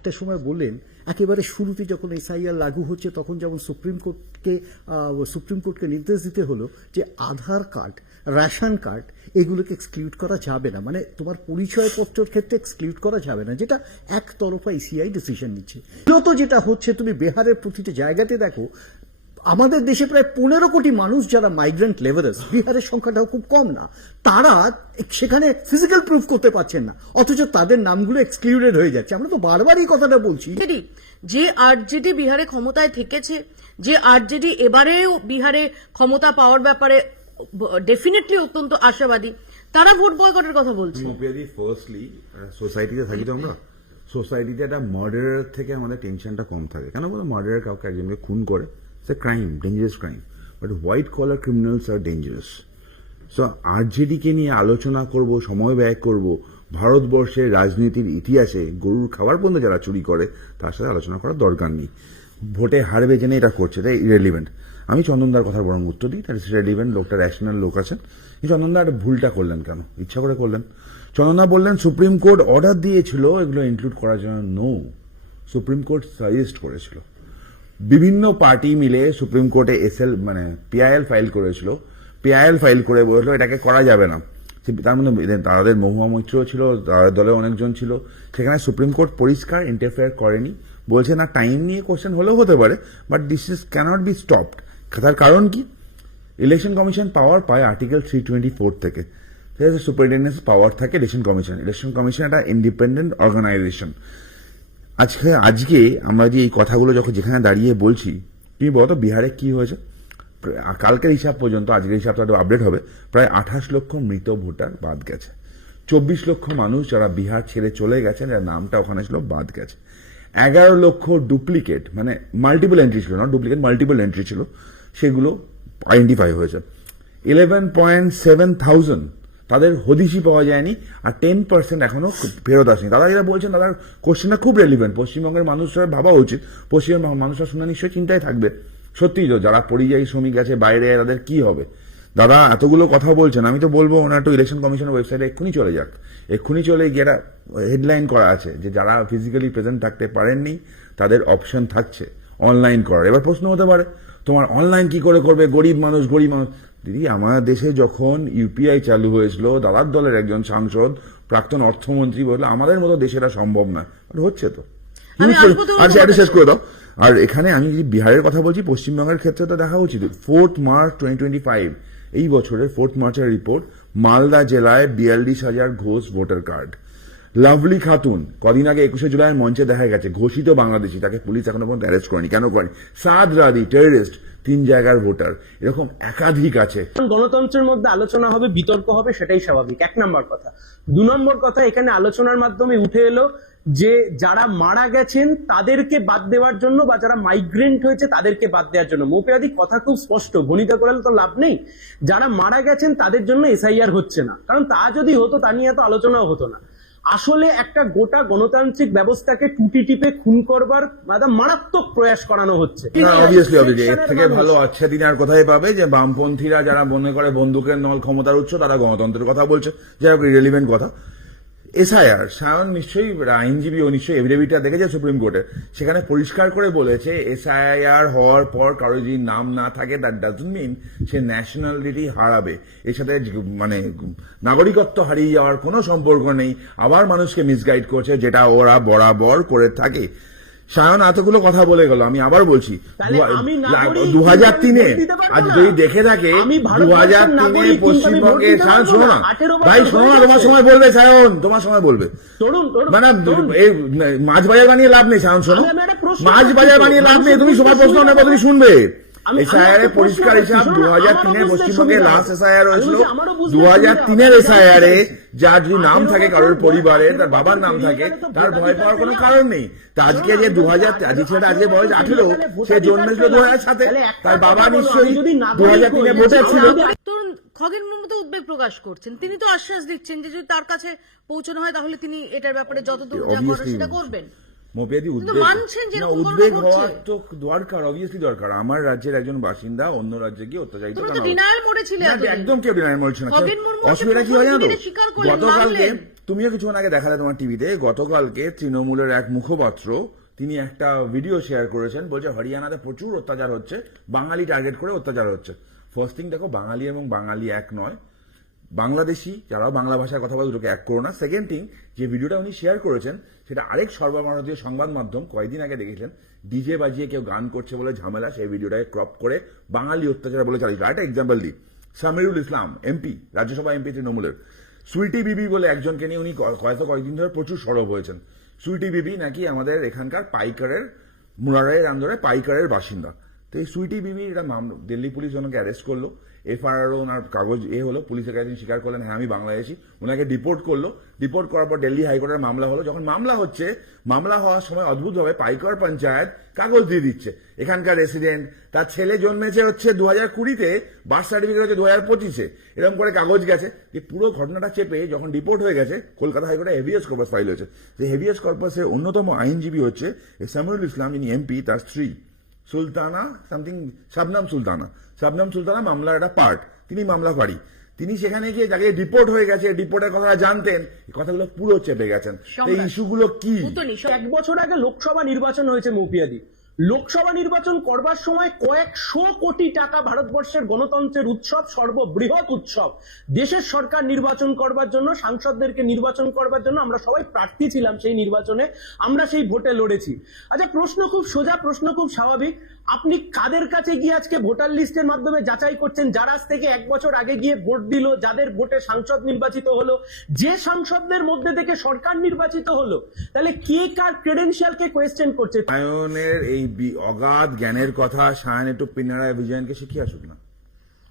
একটা সময় বললেন, একেবারে শুরুতে যখন এসআইআর লাগু হচ্ছে, তখন যেমন সুপ্রিম কোর্টকে সুপ্রিম কোর্টকে নির্দেশ দিতে হলো যে আধার কার্ড, রেশন কার্ড এগুলোকে এক্সক্লুড করা যাবে না। মানে তোমার পরিচয়পত্রের ক্ষেত্রে এক্সক্লুড করা যাবে না, যেটা একতরফা ইসিআই ডিসিশন নিচ্ছে। মূলত যেটা হচ্ছে, তুমি বিহারের প্রতিটা জায়গাতে দেখো আমাদের দেশে প্রায় পনেরো কোটি মানুষ যারা মাইগ্রেন্ট লেবারার্স বিহারের সংখ্যাটাও খুব কম না। তারা সেখানে ফিজিক্যাল প্রুফ করতে পারছেন না। অথচ তাদের নামগুলো এক্সক্লুডেড হয়ে যাচ্ছে। আমরা তো বারবার এই কথাটা বলছি। যে আরজেডি বিহারে ক্ষমতায় থেকেছে যে আরজেডি এবারেও বিহারে ক্ষমতা পাওয়ার ব্যাপারে ডেফিনেটলি অত্যন্ত আশাবাদী তারা ভোট বয়কটের কথা বলছে। ফার্স্টলি সোসাইটিতে থাকি তো আমরা। সোসাইটিতে একটা মার্ডারের থেকে আমাদের টেনশনটা কম থাকে। কেন বলো? মার্ডারের কাউকে একজনকে খুন করে। সে crime dangerous crime but white collar criminals are dangerous so আরজেডিকে নিয়ে আলোচনা করব, সময় ব্যয় করব, ভারতবর্ষের রাজনীতির ইতিহাসে গরুর খাবার পর্যন্ত যারা চুরি করে, তার সাথে আলোচনা করার দরকার নেই। ভোটে হারবে জেনে এটা করছে তাই ইরেলিভেন্ট আমি চন্দনদার কথার বরং উত্তর দিই তার ইরেলিভেন্ট লোকটা র্যাশনাল লোক আছেন। চন্দনদা একটা ভুলটা করলেন কেন? ইচ্ছা করে করলেন। চন্দনদা বললেন, সুপ্রিম কোর্ট অর্ডার দিয়েছিল, এগুলো ইনক্লুড করার জন্য নো সুপ্রিম কোর্ট সাজেস্ট করেছিল। বিভিন্ন পার্টি মিলে সুপ্রিম কোর্টে এসএল মানে পিআইএল ফাইল করেছিল। পিআইএল ফাইল করে বলেছিল, এটাকে করা যাবে না। তার মধ্যে তাদের মহুয়া মৈত্র ছিল তাদের দলে অনেকজন ছিল। সেখানে সুপ্রিম কোর্ট পরিষ্কার ইন্টারফেয়ার করেনি। বলছে, না টাইম নিয়ে কোশ্চেন হলেও হতে পারে but this is cannot be stopped তার কারণ কি? ইলেকশন কমিশন পাওয়ার পায় আর্টিকেল থ্রি টোয়েন্টি ফোর থেকে সুপারিনটেন্ডেন্স পাওয়ার থাকে ইলেকশন কমিশন ইলেকশন কমিশন একটা ইন্ডিপেন্ডেন্ট অর্গানাইজেশন আজকে আজকে আমরা যে এই কথাগুলো যখন যেখানে দাঁড়িয়ে বলছি তুমি বলো তো বিহারে কি হয়েছে? কালকের হিসাব পর্যন্ত, আজকের হিসাব হিসাবটা আপডেট হবে, প্রায় আঠাশ লক্ষ মৃত ভোটার বাদ গেছে। চব্বিশ লক্ষ মানুষ যারা বিহার ছেড়ে চলে গেছেন, যার নামটা ওখানে ছিল বাদ গেছে। এগারো লক্ষ ডুপ্লিকেট মানে মাল্টিপল এন্ট্রি ছিল না ডুপ্লিকেট মাল্টিপল এন্ট্রি ছিল, সেগুলো আইডেন্টিফাই হয়েছে। ইলেভেন পয়েন্ট সেভেন থাউজেন্ড তাদের হদিশই পাওয়া যায়নি আর টেন পার্সেন্ট এখনও ফেরত আসেনি। দাদা যেটা বলছেন, দাদার কোশ্চেনটা খুব রেলিভেন্ট পশ্চিমবঙ্গের মানুষরা ভাবা উচিত পশ্চিমবঙ্গের মানুষরা শুনে নিশ্চয়ই চিন্তায় থাকবে। সত্যিই তো, যারা পরিযায়ী শ্রমিক আছে, বাইরে তাদের কি হবে? দাদা, এতগুলো কথা বলছেন, আমি তো বলব ওনার একটু ইলেকশন কমিশনের ওয়েবসাইটে এক্ষুনি চলে যাক। এক্ষুনি চলে গিয়ে একটা হেডলাইন করা আছে যে যারা ফিজিক্যালি প্রেজেন্ট থাকতে পারেননি, তাদের অপশন থাকছে। অনলাইন করার। এবার প্রশ্ন হতে পারে, তোমার অনলাইন কি করে করবে? গরিব মানুষ গরিব মানুষ। দিদি আমার দেশে যখন ইউপিআই চালু হয়েছিল দাদার দলের একজন সাংসদ প্রাক্তন অর্থমন্ত্রী বলল আমাদের মতো দেশে এটা সম্ভব না। আর হচ্ছে তো। কথায়। শেষ করে দাও। আর এখানে আমি যদি বিহারের কথা বলছি পশ্চিমবঙ্গের ক্ষেত্রে তো দেখা উচিত। Fourth March twenty twenty five এই বছরের ফোর্থ মার্চের রিপোর্ট মালদা জেলায় বিয়াল্লিশ হাজার ঘোষ ভোটার কার্ড। লাভলি খাতুন, কদিন আগে একুশে জুলাই মঞ্চে দেখা গেছে, ঘোষিত বাংলাদেশি, তাকে পুলিশ এখনও পর্যন্ত অ্যারেস্ট করেনি। কেন করেনি? সাদ রাদি টেররিস্ট তিন জায়গার ভোটার এরকম একাধিক আছে। গণতন্ত্রের মধ্যে আলোচনা হবে, বিতর্ক হবে, সেটাই স্বাভাবিক। এক নম্বর কথা। দু নম্বর কথা, এখানে আলোচনার মাধ্যমে উঠে এলো যে যারা মারা গেছেন, তাদেরকে বাদ দেওয়ার জন্য বা যারা মাইগ্রেন্ট হয়েছে, তাদেরকে বাদ দেওয়ার জন্য। মৌপিয়াদি, কথা খুব স্পষ্ট। ভনিতা করে তো লাভ নেই। যারা মারা গেছেন, তাদের জন্য এসআইআর হচ্ছে না। কারণ তা যদি হতো, তা নিয়ে এত আলোচনাও হতো না। আসলে একটা গোটা গণতান্ত্রিক ব্যবস্থাকে টুটি টিপে খুন করবার মারাত্মক প্রয়াস করানো হচ্ছে। এর থেকে ভালো আচ্ছা দিন আর কোথায় পাবে যে বামপন্থীরা যারা মনে করে বন্দুকের নল ক্ষমতার উৎস তারা গণতন্ত্রের কথা বলছে। যাই হোক রিলেভেন্ট কথা। এসআইআর, সায়ন নিশ্চয়ই, আইনজীবী ও নিশ্চয়ই এভিডেভিটটা দেখেছে সুপ্রিম কোর্টে সেখানে পরিষ্কার করে বলেছে, এসআইআর হওয়ার পর কারও যদি নাম না থাকে দ্যাট ডাজন্ট মিন সে ন্যাশনালিটি হারাবে। এর সাথে মানে নাগরিকত্ব হারিয়ে যাওয়ার কোনো সম্পর্ক নেই। আবার মানুষকে মিসগাইড করছে, যেটা ওরা বরাবর করে থাকে। সায়ন এতগুলো কথা বলে গেল আমি আবার বলছি দু হাজার তিনে আজ যদি দেখে থাকে দু হাজার তিনে পশ্চিমবঙ্গে সায়ন শোনো না? না? 18 বছর ভাই শোনো না তোমার সময় বলবে সায়ন তোমার সময় বলবে। মানে এই মাছ বাজার বানিয়ে লাভ নেই সায়ন শোনো। মাছ বাজার বানিয়ে লাভ নেই তুমি সবার প্রশ্ন নেব তুমি শুনবে। একটা প্রশ্ন পরিষ্কার হিসাব দু হাজার আমারও তিনে বুঝতে পশ্চিমবঙ্গে লাস্ট এসআইআর হয়েছিল দু হাজার তিনের। এসআইআরে যার যদি নাম থাকে কারোর বয়স, পরিবারের তার বাবার নাম থাকে তার ভয় পাওয়ার কোনো কারণ নেই। তা আজকে যে দু হাজার ছেলেটা আজকে বয়স আঠেরো সে জন্মেছিল দু হাজার সাথে। তার বাবা নিশ্চয়ই দু হাজার তিনে ছিল। খগেন মুর্মু তো উদ্বেগ প্রকাশ করছেন। তিনি তো আশ্বাস দিচ্ছেন যে যদি তার কাছে পৌঁছানো হয় তাহলে তিনি এটার ব্যাপারে যতদূর যা সেটা করবেন। মোপিয়াদি উদ্বেগ না, উদ্বেগ হওয়ার তো দরকার অবভিয়াসলি দরকার। আমার রাজ্যের একজন বাসিন্দা অন্য রাজ্যে গিয়ে অত্যাচারিত? ডিনায়াল। একদম কেউ ডিনাই বলছে না। অসুবিধা কি হয় জানো? গতকালকে তুমিও কিছুক্ষণ আগে দেখালে তোমার টিভিতে গতকালকে তৃণমূলের এক মুখপাত্র তিনি একটা ভিডিও শেয়ার করেছেন বলছে হরিয়ানাতে প্রচুর অত্যাচার হচ্ছে বাঙালি টার্গেট করে অত্যাচার হচ্ছে। ফার্স্ট থিং দেখো বাঙালি এবং বাঙালি এক নয়। বাংলাদেশি যারাও বাংলা ভাষায় কথা বলে দুটোকে এক করো না। সেকেন্ড থিং যে ভিডিওটা উনি শেয়ার করেছেন, সেটা আরেক সর্বভারতীয় সংবাদ মাধ্যম, কয়েকদিন আগে দেখেছিলেন ডিজে বাজিয়ে কেউ গান করছে বলে ঝামেলা, সেই ভিডিওটাকে ক্রপ করে বাঙালি অত্যাচার বলে চালিয়েছিল। একটা এক্সাম্পল দিই, সামিরুল ইসলাম এমপি রাজ্যসভা এমপি তৃণমূলের সুইটি বিবি বলে একজনকে নিয়ে উনি হয়তো কয়েকদিন ধরে প্রচুর সরব হয়েছেন। সুইটি বিবি নাকি আমাদের এখানকার পাইকারের মুরারের আন্দোলনে পাইকারের বাসিন্দা। তো এই সুইটি বিবি এটা দিল্লি পুলিশ ওনাকে অ্যারেস্ট করল। এফআইআর ওনার কাগজ এ হলো, পুলিশের কাছে স্বীকার করলেন হ্যাঁ আমি বাংলাদেশি। ওনাকে ডিপোর্ট করল। ডিপোর্ট করার পর দিল্লি হাইকোর্টের মামলা হলো। যখন মামলা হচ্ছে, মামলা হওয়ার সময় অদ্ভুতভাবে পাইকার পঞ্চায়েত কাগজ দিয়ে দিচ্ছে। এখানকার রেসিডেন্ট তার ছেলে জন্মেছে হচ্ছে দু হাজার কুড়িতে বার্থ সার্টিফিকেট হচ্ছে দু হাজার পঁচিশে। এরকম করে কাগজ গেছে যে পুরো ঘটনাটা চেপে যখন ডিপোর্ট হয়ে গেছে, কলকাতা হাইকোর্টে হেভিয়াস কর্পাস ফাইল হয়েছে। যে হেভিয়াস কর্পাসের অন্যতম আইনজীবী হচ্ছে সামিরুল ইসলাম, যিনি এমপি তার স্ত্রী। সুলতানা সামথিং শাবনাম সুলতানা। শাবনাম সুলতানা মামলার একটা পার্ট তিনি মামলা পারি তিনি সেখানে গিয়ে যাকে রিপোর্ট হয়ে গেছে রিপোর্টের কথা জানতেন এই কথাগুলো পুরো চেপে গেছেন। এই। ইস্যুগুলো কি? এক বছর আগে লোকসভা নির্বাচন হয়েছে মৌপিয়াদি। লোকসভা নির্বাচন করবার সময় কয়েকশো কোটি টাকা ভারতবর্ষের গণতন্ত্রের উৎসব, সর্ববৃহৎ উৎসব। দেশের সরকার নির্বাচন করবার জন্য, সাংসদদেরকে নির্বাচন করবার জন্য আমরা সবাই প্রার্থী ছিলাম সেই নির্বাচনে, আমরা সেই ভোটে লড়েছি। আচ্ছা প্রশ্ন খুব সোজা, প্রশ্ন খুব স্বাভাবিক। আপনি কাদের কাছে গিয়ে আজকে ভোটার লিস্টের মাধ্যমে যাচাই করছেন? যারা আজ থেকে এক বছর আগে গিয়ে ভোট দিল, যাদের ভোটে সাংসদ নির্বাচিত হলো, যে সাংসদদের মধ্যে থেকে সরকার নির্বাচিত হলো, তাহলে কে কার ক্রেডেন্সিয়ালকে কোয়েশ্চেন করছে? সায়নের এই অগাধ জ্ঞানের কথা সায়ন একটু পিনারায় বিজয়নকে শিখিয়ে আসুক না।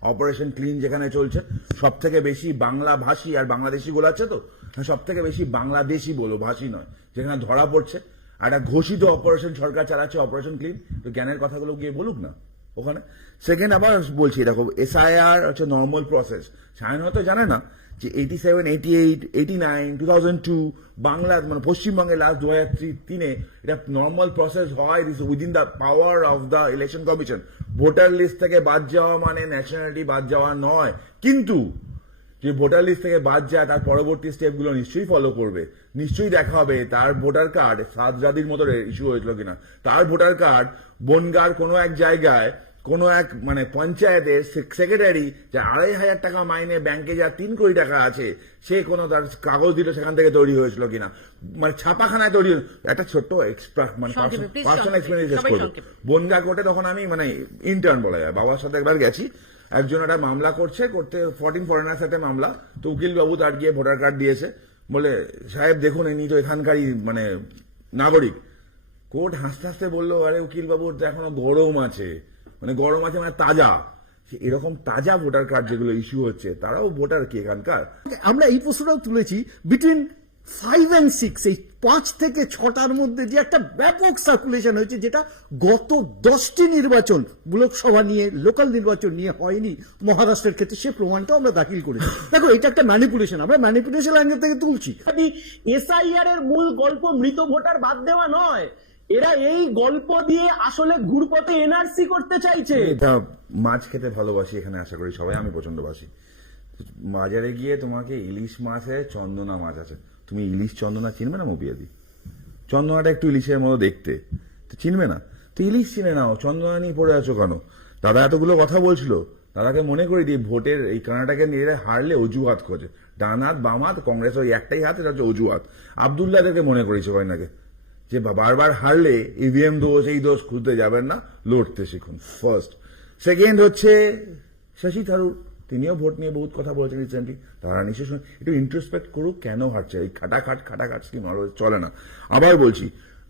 অপারেশন ক্লিন যেখানে চলছে সব থেকে বেশি বাংলা ভাষী আর বাংলাদেশি গুলো আছে তো? সব থেকে বেশি বাংলাদেশি বলো, ভাষী নয়, যেখানে ধরা পড়ছে। একটা ঘোষিত অপারেশন সরকার চালাচ্ছে অপারেশন ক্লিন তো জ্ঞানের কথাগুলো গিয়ে বলুক না ওখানে। সেকেন্ড আবার বলছি, দেখো এসআইআর হচ্ছে নর্মাল প্রসেস সায়ন হয়তো জানে না যে eighty seven eighty eight eighty nine two thousand two Bangla মানে পশ্চিমবঙ্গে লাস্ট দু হাজার থ্রি তিনে এটা নর্মাল প্রসেস হয় this within the power of the election commission voter list থেকে বাদ যাওয়া মানে ন্যাশনালিটি বাদ যাওয়া নয়। কিন্তু যে ভোটার লিস্ট থেকে বাদ যায় তার পরবর্তী স্টেপগুলো নিশ্চয়ই ফলো করবে। নিশ্চয়ই দেখা হবে তার ভোটার কার্ড সাত জাতির মতো ইস্যু হয়েছিল কিনা। তার ভোটার কার্ড বনগার কোনো এক জায়গায় কোনো এক মানে পঞ্চায়েতের সেক্রেটারি যা আড়াই হাজার টাকা মাইনে ব্যাংকে যা তিন কোটি টাকা আছে সে কোনো তার কাগজ দিল সেখান থেকে তৈরি হয়েছিল কিনা। মানে ছাপাখানায় তৈরি একটা ছোট্ট এক্সট্রা মানে পার্সোনাল এক্সপিরিয়েন্স করব। বনগা কোর্টে তখন আমি মানে ইন্টার্ন বলা যায় বাবার সাথে একবার গেছি। একজন একটা মামলা করছে, করতে ফর্টিন ফরেনার সাথে মামলা। তো উকিল বাবু তার গিয়ে ভোটার কার্ড দিয়েছে। বলে, সাহেব, দেখুন, ইনি তো এখানকারই মানে নাগরিক। কোর্ট হাসতে হাসতে বলল, আরে উকিল বাবুর তো এখনও গরম আছে। মানে গরম আছে মানে তাজা। এরকম তাজা ভোটার কার্ড যেগুলো ইস্যু হচ্ছে, তারাও ভোটার কি এখানকার? আমরা এই প্রশ্নটাও তুলেছি বিটুইন ফাইভ অ্যান্ড সিক্স এই পাঁচ থেকে ছটার মধ্যে যে একটা ব্যাপক সার্কুলেশন হয়েছে যেটা গত দশটি নির্বাচন লোকসভা নিয়ে লোকাল নির্বাচন নিয়ে হয়নি মহারাষ্ট্রের ক্ষেত্রে সে প্রমাণটাও আমরা দাখিল করেছি। দেখো এটা একটা ম্যানিপুলেশন আমরা ম্যানিপুলেশন অ্যাঙ্গেল থেকে তুলছি। এসআইআর এর মূল গল্প মৃত ভোটার বাদ দেওয়া নয় এরা এই গল্প দিয়ে আসলে ঘুরপথে এনআরসি করতে চাইছে। এটা মাছ খেতে ভালোবাসি এখানে আশা করি সবাই আমি পছন্দ বাসি। বাজারে গিয়ে তোমাকে ইলিশ মাছে চন্দনা মাছ আছে। তুমি ইলিশ চন্দনা চিনবে না মবিয়াদি চন্দনাটা একটু ইলিশের মতো দেখতে। তো চিনবে না? তো ইলিশ চিনে নাও, চন্দনা নিয়ে পড়ে আছো কেন? দাদা এতগুলো কথা বলছিল। দাদাকে মনে করি দিই, ভোটের এই কানাটাকে নিয়ে হারলে অজুহাত খোঁজে। ডান হাত বাম হাত কংগ্রেস ওই একটাই হাত, এটা হচ্ছে অজুহাত। আবদুল্লাহকে মনে করেছে কয়নাকে? যে বারবার হারলে ইভিএম দোষ, এই দোষ খুঁজতে যাবেন না, লড়তে শিখুন। ফার্স্ট সেকেন্ড হচ্ছে শশী থারুর। তিনিও ভোট নিয়ে বহুত কথা বলেছেন রিসেন্টলি তারা নিশ্চয় একটু ইন্ট্রোস্পেক্ট করুক কেন হারছে। এই খাটাখাট খাটাখাট স্কিম আরও চলে না। আবার বলছি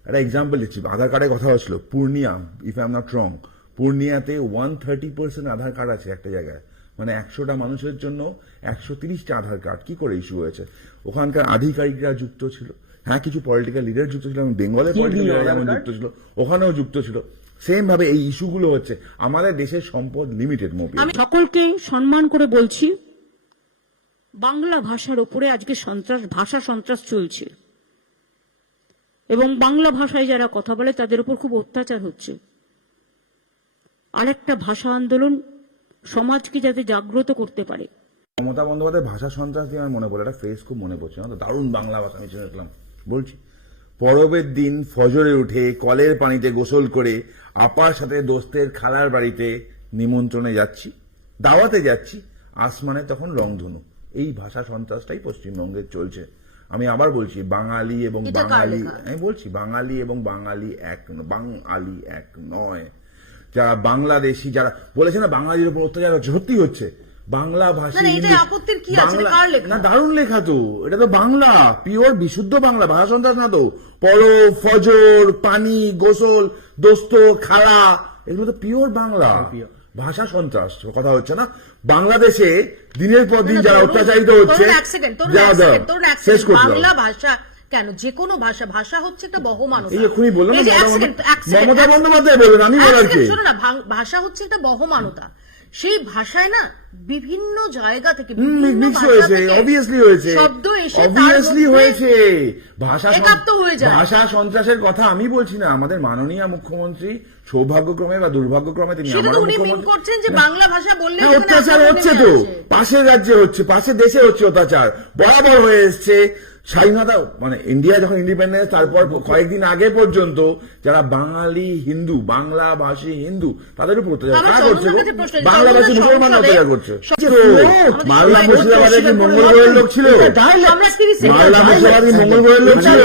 একটা এক্সাম্পল দিচ্ছি। আধার কার্ডের কথা হচ্ছিল Purnia if I am not wrong পূর্ণিয়াতে one thirty percent Aadhaar card আছে একটা জায়গায়। মানে একশোটা মানুষের জন্য একশো তিরিশটা আধার কার্ড কি করে ইস্যু হয়েছে? ওখানকার আধিকারিকরা যুক্ত ছিল। হ্যাঁ কিছু পলিটিক্যাল লিডার যুক্ত ছিল। এবং বেঙ্গলের পলিটিক্যাল লিডার যেমন যুক্ত ছিল ওখানেও যুক্ত ছিল। সেম ভাবে এই ইস্যুগুলো হচ্ছে। আমাদের দেশের সম্পদ লিমিটেড মোবি আমি সকলকে সম্মান করে বলছি বাংলা ভাষার উপরে আজকে সন্ত্রাস ভাষা সন্ত্রাস চলছে। এবং বাংলা ভাষায় যারা কথা বলে তাদের উপর খুব অত্যাচার হচ্ছে। আরেকটা ভাষা আন্দোলন সমাজকে যাতে জাগ্রত করতে পারে। মমতা বন্দ্যোপাধ্যায় ভাষা সন্ত্রাস দিয়ে আমার মনে পড়ে একটা ফ্রেজ খুব মনে পড়ছে। না দারুণ বাংলা ভাষা আমি শুনেছিলাম। বলছি। পরবের দিন ফজরে উঠে কলের পানিতে গোসল করে আপার সাথে দোস্তের খালার বাড়িতে নিমন্ত্রণে যাচ্ছি। দাওয়াতে যাচ্ছি। আসমানে তখন রংধনু। এই ভাষা সন্ত্রাসটাই পশ্চিমবঙ্গে চলছে। আমি আবার বলছি বাঙালি এবং বাঙালি আমি বলছি বাঙালি এবং বাঙালি এক বাঙালি এক নয়। যারা বাংলাদেশি যারা বলেছে না বাঙালির উপর অত্যাচার হচ্ছে সত্যি হচ্ছে। বাংলা ভাষী না, দারুণ লেখা তো। এটা তো বাংলা পিওর বিশুদ্ধ বাংলা। ভাষা সন্ত্রাস না তো। পরব ফজর পানি গোসল দোস্ত খালা এগুলো তো পিওর বাংলা। ভাষা সন্ত্রাস কথা হচ্ছে না? বাংলাদেশে দিনের পর দিন যারা অত্যাচারিত হচ্ছে শেষ করতে বাংলা ভাষা কেন? যে কোনো ভাষা ভাষা হচ্ছে একটা বহমানতা এই এক্ষুনি বললাম মমতা বন্দ্যোপাধ্যায় বলবেন আমি বলার কে? ভাষা হচ্ছে একটা বহমানতা। সেই ভাষায় না বিভিন্ন জায়গা থেকে ভাষা অবভিয়াসলি হয়েছে। শব্দ এসে অবভিয়াসলি হয়েছে। ভাষা সন- একাত্ম যায়। ভাষা সন্ত্রাসের কথা আমি বলছি না। আমাদের মাননীয় মুখ্যমন্ত্রী সৌভাগ্যক্রমে বা দুর্ভাগ্যক্রমে তিনি আমারও মুখ্যমন্ত্রী। করছেন যে বাংলা ভাষা বললে হ্যাঁ, অত্যাচার হচ্ছে তো। পাশের রাজ্যে হচ্ছে পাশের দেশে হচ্ছে অত্যাচার। বরাবর হয়ে এসছে। স্বাধীনতা মানে ইন্ডিয়া যখন ইন্ডিপেন্ডেন্স তারপর কয়েকদিন আগে পর্যন্ত যারা বাঙালি হিন্দু বাংলা ভাষী হিন্দু তাদের উপর অত্যাচার করছে বাংলা ভাষী মুসলমান অত্যাচার করছে মালদা মুর্শিদাবাদে কি মঙ্গল গ্রহের লোক ছিল মালদা মুর্শিদাবাদে মঙ্গল গ্রহের লোক ছিল